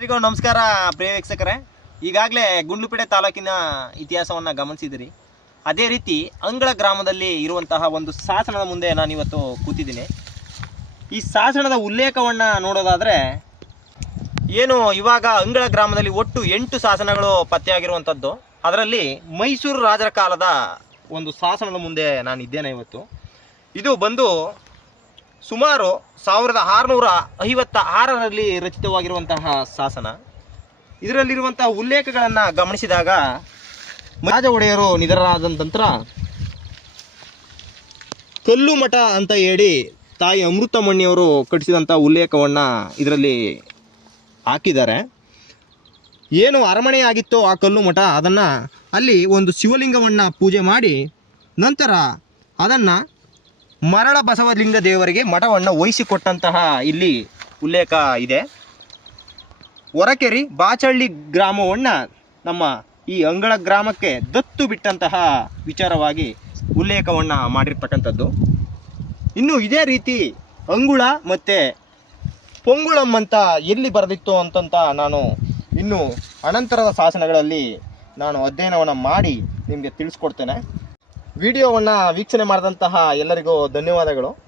ಎಲ್ರಿಗೂ ನಮಸ್ಕಾರ ಪ್ರಿಯ ವೀಕ್ಷಕರೇ. ಈಗಾಗಲೇ ಗುಂಡ್ಲುಪೇಟೆ ತಾಲೂಕಿನ ಇತಿಹಾಸವನ್ನು ಗಮನಿಸಿದಿರಿ. ಅದೇ ರೀತಿ ಅಂಗಳ ಗ್ರಾಮದಲ್ಲಿ ಇರುವಂತಹ ಒಂದು ಶಾಸನದ ಮುಂದೆ ನಾನು ಇವತ್ತು ಕೂತಿದ್ದೀನಿ. ಈ ಶಾಸನದ ಉಲ್ಲೇಖವನ್ನು ನೋಡೋದಾದರೆ, ಏನು ಇವಾಗ ಅಂಗಳ ಗ್ರಾಮದಲ್ಲಿ ಒಟ್ಟು ಎಂಟು ಶಾಸನಗಳು ಪತ್ತೆಯಾಗಿರುವಂಥದ್ದು. ಅದರಲ್ಲಿ ಮೈಸೂರು ರಾಜರ ಕಾಲದ ಒಂದು ಶಾಸನದ ಮುಂದೆ ನಾನು ಇದ್ದೇನೆ ಇವತ್ತು. ಇದು ಬಂದು ಸುಮಾರು ಸಾವಿರದ ಆರುನೂರ ಐವತ್ತ ಆರರಲ್ಲಿ ರಚಿತವಾಗಿರುವಂತಹ ಶಾಸನ. ಇದರಲ್ಲಿರುವಂತಹ ಉಲ್ಲೇಖಗಳನ್ನು ಗಮನಿಸಿದಾಗ ರಾಜ ಒಡೆಯರು ನಿಧನರಾದ ನಂತರ ಕಲ್ಲು ಮಠ ಅಂತ ಹೇಳಿ ತಾಯಿ ಅಮೃತಮಣಿಯವರು ಕಟ್ಟಿಸಿದಂಥ ಉಲ್ಲೇಖವನ್ನು ಇದರಲ್ಲಿ ಹಾಕಿದ್ದಾರೆ. ಏನು ಅರಮನೆ ಆಗಿತ್ತೋ ಆ ಕಲ್ಲು ಮಠ, ಅದನ್ನು ಅಲ್ಲಿ ಒಂದು ಶಿವಲಿಂಗವನ್ನು ಪೂಜೆ ಮಾಡಿ ನಂತರ ಅದನ್ನು ಮರಳ ಬಸವಲಿಂಗ ದೇವರಿಗೆ ಮಠವನ್ನು ವಹಿಸಿಕೊಟ್ಟಂತಹ ಇಲ್ಲಿ ಉಲ್ಲೇಖ ಇದೆ. ಹೊರಕೆರಿ ಬಾಚಳ್ಳಿ ಗ್ರಾಮವನ್ನು ನಮ್ಮ ಈ ಅಂಗಳ ಗ್ರಾಮಕ್ಕೆ ದತ್ತು ಬಿಟ್ಟಂತಹ ವಿಚಾರವಾಗಿ ಉಲ್ಲೇಖವನ್ನು ಮಾಡಿರ್ತಕ್ಕಂಥದ್ದು. ಇನ್ನು ಇದೇ ರೀತಿ ಅಂಗುಳ ಮತ್ತು ಪೊಂಗುಳಂ ಅಂತ ಎಲ್ಲಿ ಬರೆದಿತ್ತು ಅಂತಂತ ನಾನು ಇನ್ನು ಅನಂತರದ ಶಾಸನಗಳಲ್ಲಿ ನಾನು ಅಧ್ಯಯನವನ್ನು ಮಾಡಿ ನಿಮಗೆ ತಿಳಿಸ್ಕೊಡ್ತೇನೆ. ವಿಡಿಯೋವನ್ನು ವೀಕ್ಷಣೆ ಮಾಡಿದಂತಹ ಎಲ್ಲರಿಗೂ ಧನ್ಯವಾದಗಳು.